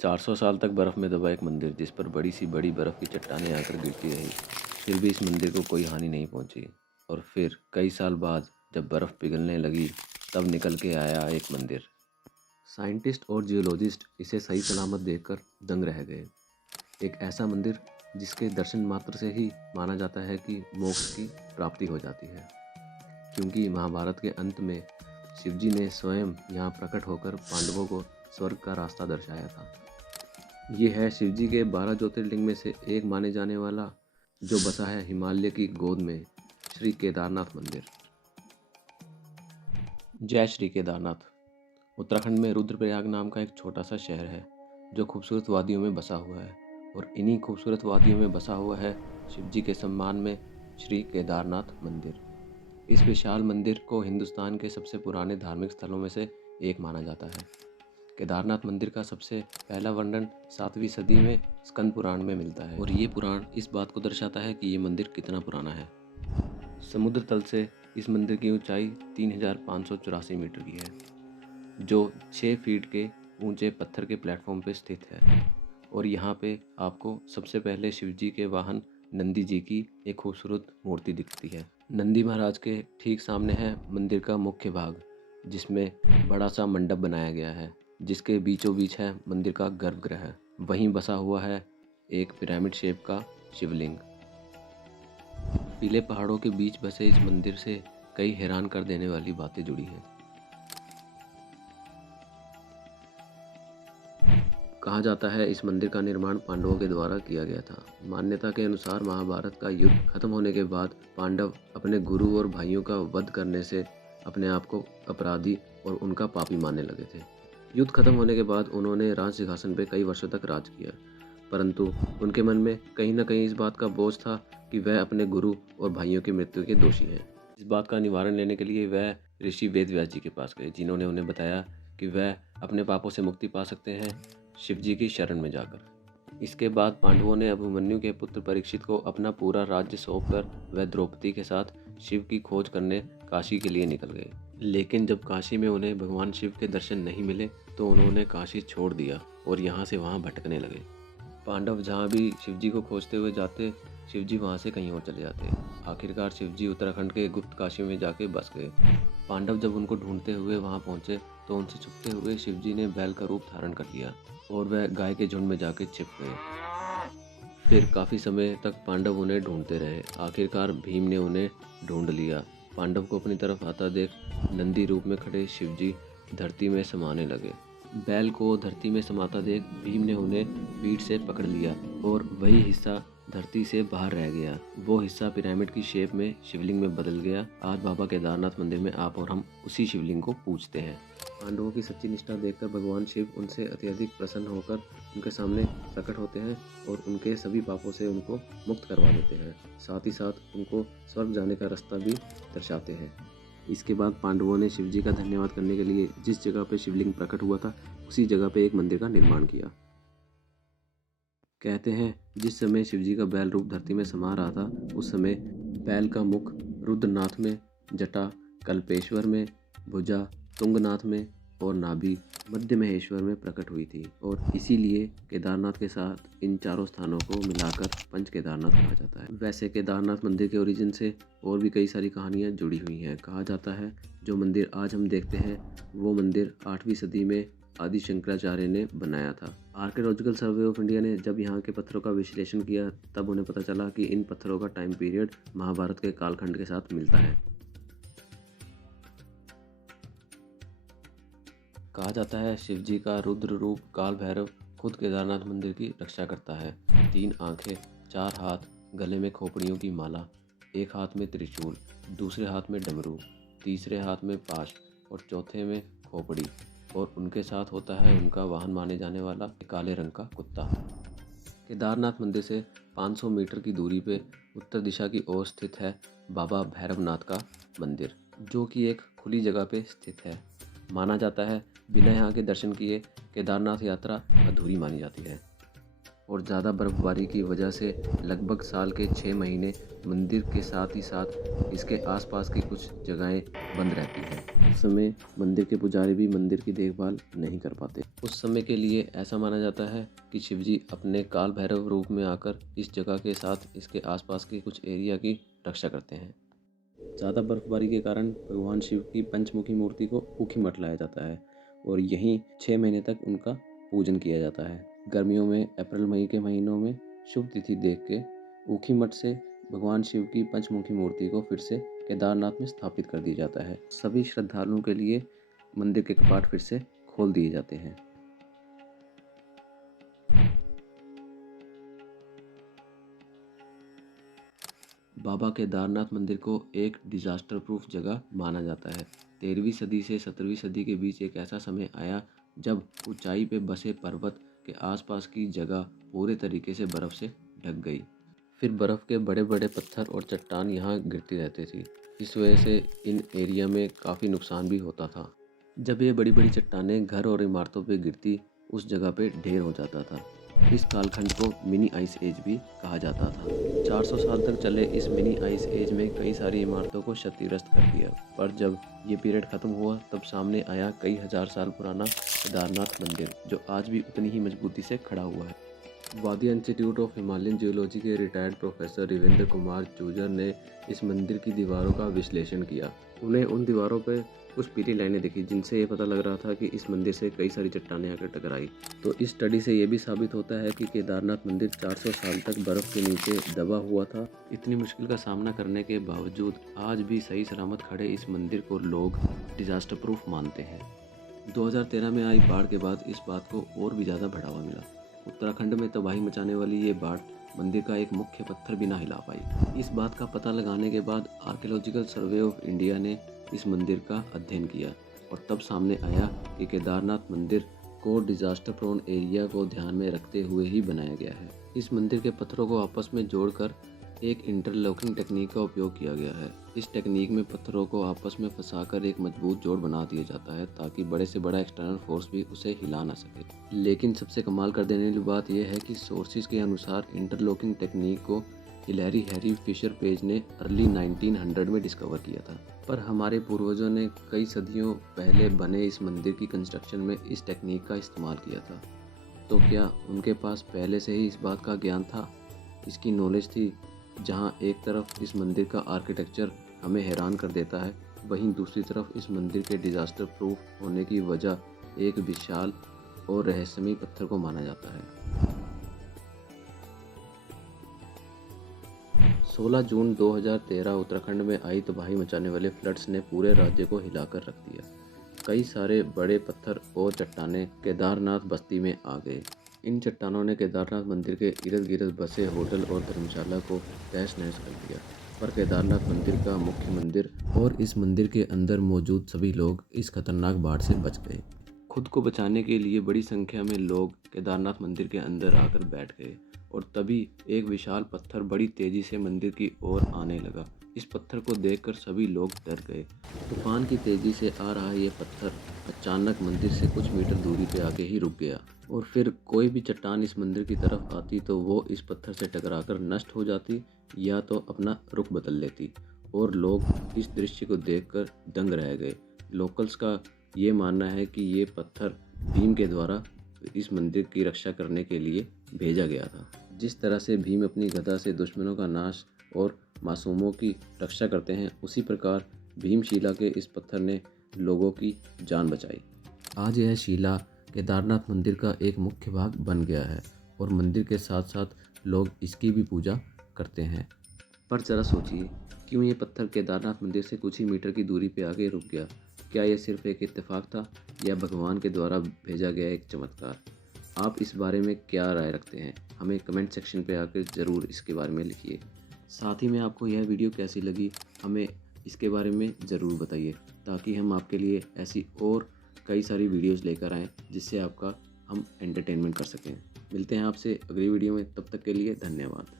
400 साल तक बर्फ़ में दबा एक मंदिर जिस पर बड़ी सी बड़ी बर्फ़ की चट्टानें आकर गिरती रही, फिर भी इस मंदिर को कोई हानि नहीं पहुंची। और फिर कई साल बाद जब बर्फ़ पिघलने लगी तब निकल के आया एक मंदिर। साइंटिस्ट और जियोलॉजिस्ट इसे सही सलामत देखकर दंग रह गए। एक ऐसा मंदिर जिसके दर्शन मात्र से ही माना जाता है कि मोक्ष की प्राप्ति हो जाती है, क्योंकि महाभारत के अंत में शिवजी ने स्वयं यहाँ प्रकट होकर पांडवों को स्वर्ग का रास्ता दर्शाया था। ये है शिवजी के 12 ज्योतिर्लिंग में से एक माने जाने वाला, जो बसा है हिमालय की गोद में, श्री केदारनाथ मंदिर। जय श्री केदारनाथ। उत्तराखंड में रुद्रप्रयाग नाम का एक छोटा सा शहर है जो खूबसूरत वादियों में बसा हुआ है, और इन्हीं खूबसूरत वादियों में बसा हुआ है शिवजी के सम्मान में श्री केदारनाथ मंदिर। इस विशाल मंदिर को हिंदुस्तान के सबसे पुराने धार्मिक स्थलों में से एक माना जाता है। केदारनाथ मंदिर का सबसे पहला वर्णन 7वीं सदी में स्कंद पुराण में मिलता है, और ये पुराण इस बात को दर्शाता है कि ये मंदिर कितना पुराना है। समुद्र तल से इस मंदिर की ऊंचाई 3584 मीटर की है, जो 6 फीट के ऊंचे पत्थर के प्लेटफॉर्म पर स्थित है। और यहाँ पे आपको सबसे पहले शिवजी के वाहन नंदी जी की एक खूबसूरत मूर्ति दिखती है। नंदी महाराज के ठीक सामने है मंदिर का मुख्य भाग, जिसमें बड़ा सा मंडप बनाया गया है, जिसके बीचों बीच है मंदिर का गर्भगृह। वहीं बसा हुआ है एक पिरामिड शेप का शिवलिंग। पीले पहाड़ों के बीच बसे इस मंदिर से कई हैरान कर देने वाली बातें जुड़ी हैं। कहा जाता है इस मंदिर का निर्माण पांडवों के द्वारा किया गया था। मान्यता के अनुसार महाभारत का युद्ध खत्म होने के बाद पांडव अपने गुरु और भाइयों का वध करने से अपने आप को अपराधी और उनका पापी मानने लगे थे। युद्ध खत्म होने के बाद उन्होंने राज सिंहासन पर कई वर्षों तक राज किया, परंतु उनके मन में कहीं न कहीं इस बात का बोझ था कि वह अपने गुरु और भाइयों की मृत्यु के दोषी हैं। इस बात का निवारण लेने के लिए वह ऋषि वेदव्यास जी के पास गए, जिन्होंने उन्हें बताया कि वह अपने पापों से मुक्ति पा सकते हैं शिवजी की शरण में जाकर। इसके बाद पांडवों ने अभिमन्यु के पुत्र परीक्षित को अपना पूरा राज्य सौंपकर वह द्रौपदी के साथ शिव की खोज करने काशी के लिए निकल गए। लेकिन जब काशी में उन्हें भगवान शिव के दर्शन नहीं मिले तो उन्होंने काशी छोड़ दिया और यहाँ से वहाँ भटकने लगे। पांडव जहाँ भी शिवजी को खोजते हुए जाते, शिवजी वहाँ से कहीं और चले जाते। आखिरकार शिवजी उत्तराखंड के गुप्त काशी में जाके बस गए। पांडव जब उनको ढूंढते हुए वहाँ पहुँचे तो उनसे छुपते हुए शिवजी ने बैल का रूप धारण कर लिया और वह गाय के झुंड में जाके छिप गए। फिर काफ़ी समय तक पांडव उन्हें ढूंढते रहे। आखिरकार भीम ने उन्हें ढूंढ लिया। पांडव को अपनी तरफ आता देख नंदी रूप में खड़े शिवजी धरती में समाने लगे। बैल को धरती में समाता देख भीम ने उन्हें पीठ से पकड़ लिया और वही हिस्सा धरती से बाहर रह गया। वो हिस्सा पिरामिड की शेप में शिवलिंग में बदल गया। आज बाबा केदारनाथ मंदिर में आप और हम उसी शिवलिंग को पूजते हैं। पांडवों की सच्ची निष्ठा देखकर भगवान शिव उनसे अत्यधिक प्रसन्न होकर उनके सामने प्रकट होते हैं और उनके सभी पापों से उनको मुक्त करवा देते हैं। साथ ही साथ उनको स्वर्ग जाने का रास्ता भी दर्शाते हैं। इसके बाद पांडवों ने शिवजी का धन्यवाद करने के लिए जिस जगह पे शिवलिंग प्रकट हुआ था उसी जगह पे एक मंदिर का निर्माण किया। कहते हैं जिस समय शिवजी का बैल रूप धरती में समा रहा था उस समय बैल का मुख रुद्रनाथ में, जटा कल्पेश्वर में, भुजा तुंगनाथ में और नाभि मध्य महेश्वर में प्रकट हुई थी, और इसीलिए केदारनाथ के साथ इन चारों स्थानों को मिलाकर पंच केदारनाथ कहा जाता है। वैसे केदारनाथ मंदिर के ओरिजिन से और भी कई सारी कहानियाँ जुड़ी हुई हैं। कहा जाता है जो मंदिर आज हम देखते हैं वो मंदिर 8वीं सदी में आदि शंकराचार्य ने बनाया था। आर्कियोलॉजिकल सर्वे ऑफ इंडिया ने जब यहाँ के पत्थरों का विश्लेषण किया तब उन्हें पता चला कि इन पत्थरों का टाइम पीरियड महाभारत के कालखंड के साथ मिलता है। कहा जाता है शिवजी का रुद्र रूप काल भैरव खुद केदारनाथ मंदिर की रक्षा करता है। 3 आंखें, 4 हाथ, गले में खोपड़ियों की माला, एक हाथ में त्रिशूल, दूसरे हाथ में डमरू, तीसरे हाथ में पाश और चौथे में खोपड़ी, और उनके साथ होता है उनका वाहन माने जाने वाला काले रंग का कुत्ता। केदारनाथ मंदिर से 500 मीटर की दूरी पे उत्तर दिशा की ओर स्थित है बाबा भैरवनाथ का मंदिर, जो कि एक खुली जगह पे स्थित है। माना जाता है बिना यहाँ के दर्शन किए केदारनाथ यात्रा अधूरी मानी जाती है। और ज़्यादा बर्फबारी की वजह से लगभग साल के 6 महीने मंदिर के साथ ही साथ इसके आसपास की कुछ जगहें बंद रहती हैं। उस समय मंदिर के पुजारी भी मंदिर की देखभाल नहीं कर पाते। उस समय के लिए ऐसा माना जाता है कि शिवजी अपने काल भैरव रूप में आकर इस जगह के साथ इसके आसपास के कुछ एरिया की रक्षा करते हैं। ज़्यादा बर्फबारी के कारण भगवान शिव की पंचमुखी मूर्ति को ऊखीमठ लाया जाता है और यहीं 6 महीने तक उनका पूजन किया जाता है। गर्मियों में अप्रैल मई के महीनों में शुभ तिथि देख के ऊखीमठ से भगवान शिव की पंचमुखी मूर्ति को फिर से केदारनाथ में स्थापित कर दिया जाता है। सभी श्रद्धालुओं के लिए मंदिर के कपाट फिर से खोल दिए जाते हैं। बाबा केदारनाथ मंदिर को एक डिजास्टर प्रूफ जगह माना जाता है। 13वीं सदी से 17वीं सदी के बीच एक ऐसा समय आया जब ऊंचाई पे बसे पर्वत के आसपास की जगह पूरे तरीके से बर्फ से ढक गई। फिर बर्फ के बड़े बड़े पत्थर और चट्टान यहाँ गिरती रहती थी। इस वजह से इन एरिया में काफ़ी नुकसान भी होता था। जब ये बड़ी बड़ी चट्टानें घर और इमारतों पे गिरती, उस जगह पे ढेर हो जाता था। इस कालखंड को मिनी आइस एज भी कहा जाता था। 400 साल तक चले इस मिनी आइस एज में कई सारी इमारतों को क्षतिग्रस्त कर दिया, पर जब ये पीरियड खत्म हुआ तब सामने आया कई हजार साल पुराना केदारनाथ मंदिर, जो आज भी उतनी ही मजबूती से खड़ा हुआ है। वादिया इंस्टीट्यूट ऑफ हिमालयन जियोलॉजी के retired professor Ravindra Kumar chooser ने इस मंदिर की दीवारों का विश्लेषण किया। उन्हें उन दीवारों पर कुछ पीली लाइनें दिखी जिनसे ये पता लग रहा था कि इस मंदिर से कई सारी चट्टानें आकर टकराई। तो इस स्टडी से ये भी साबित होता है कि केदारनाथ मंदिर 400 साल तक बर्फ़ के नीचे दबा हुआ था। इतनी मुश्किल का सामना करने के बावजूद आज भी सही सलामत खड़े इस मंदिर को लोग डिजास्टर प्रूफ मानते हैं। 2013 में आई बाढ़ के बाद इस बात को और भी ज़्यादा बढ़ावा मिला। उत्तराखंड में तबाही मचाने वाली ये बाढ़ मंदिर का एक मुख्य पत्थर भी ना हिला पाई। इस बात का पता लगाने के बाद आर्कियोलॉजिकल सर्वे ऑफ इंडिया ने इस मंदिर का अध्ययन किया और तब सामने आया कि केदारनाथ मंदिर को डिजास्टर प्रोन एरिया को ध्यान में रखते हुए ही बनाया गया है। इस मंदिर के पत्थरों को आपस में जोड़कर एक इंटरलॉकिंग टेक्निक का उपयोग किया गया है। इस टेक्निक में पत्थरों को आपस में फंसाकर एक मजबूत जोड़ बना दिया जाता है ताकि बड़े से बड़ा एक्सटर्नल फोर्स भी उसे हिला ना सके। लेकिन सबसे कमाल कर देने वाली बात यह है कि सोर्सेज के अनुसार इंटरलॉकिंग टेक्निक को हिलैरी हैरी फिशर पेज ने अर्ली 1900 में डिस्कवर किया था, पर हमारे पूर्वजों ने कई सदियों पहले बने इस मंदिर की कंस्ट्रक्शन में इस टेक्निक का इस्तेमाल किया था। तो क्या उनके पास पहले से ही इस बात का ज्ञान था, इसकी नॉलेज थी? जहां एक तरफ इस मंदिर का आर्किटेक्चर हमें हैरान कर देता है, वहीं दूसरी तरफ इस मंदिर के डिजास्टर प्रूफ होने की वजह एक विशाल और रहस्यमयी पत्थर को माना जाता है। 16 जून 2013 उत्तराखंड में आई तबाही मचाने वाले फ्लड्स ने पूरे राज्य को हिलाकर रख दिया। कई सारे बड़े पत्थर और चट्टानें केदारनाथ बस्ती में आ गए। इन चट्टानों ने केदारनाथ मंदिर के इर्द गिर्द बसे होटल और धर्मशाला को तहस नहस कर दिया, पर केदारनाथ मंदिर का मुख्य मंदिर और इस मंदिर के अंदर मौजूद सभी लोग इस खतरनाक बाढ़ से बच गए। खुद को बचाने के लिए बड़ी संख्या में लोग केदारनाथ मंदिर के अंदर आकर बैठ गए और तभी एक विशाल पत्थर बड़ी तेजी से मंदिर की ओर आने लगा। इस पत्थर को देखकर सभी लोग डर गए। तूफान की तेजी से आ रहा ये पत्थर अचानक मंदिर से कुछ मीटर दूरी पे आके ही रुक गया और फिर कोई भी चट्टान इस मंदिर की तरफ आती तो वो इस पत्थर से टकराकर नष्ट हो जाती या तो अपना रुख बदल लेती और लोग इस दृश्य को देखकर दंग रह गए। लोकल्स का ये मानना है कि ये पत्थर भीम के द्वारा इस मंदिर की रक्षा करने के लिए भेजा गया था। जिस तरह से भीम अपनी गदा से दुश्मनों का नाश और मासूमों की रक्षा करते हैं, उसी प्रकार भीमशिला के इस पत्थर ने लोगों की जान बचाई। आज यह शिला केदारनाथ मंदिर का एक मुख्य भाग बन गया है और मंदिर के साथ साथ लोग इसकी भी पूजा करते हैं। पर ज़रा सोचिए, क्यों ये पत्थर केदारनाथ मंदिर से कुछ ही मीटर की दूरी पे आके रुक गया? क्या यह सिर्फ एक इत्तेफाक था या भगवान के द्वारा भेजा गया एक चमत्कार? आप इस बारे में क्या राय रखते हैं? हमें कमेंट सेक्शन पे आकर ज़रूर इसके बारे में लिखिए। साथ ही में आपको यह वीडियो कैसी लगी, हमें इसके बारे में ज़रूर बताइए ताकि हम आपके लिए ऐसी और कई सारी वीडियोज़ लेकर आएँ जिससे आपका हम एंटरटेनमेंट कर सकें। मिलते हैं आपसे अगली वीडियो में, तब तक के लिए धन्यवाद।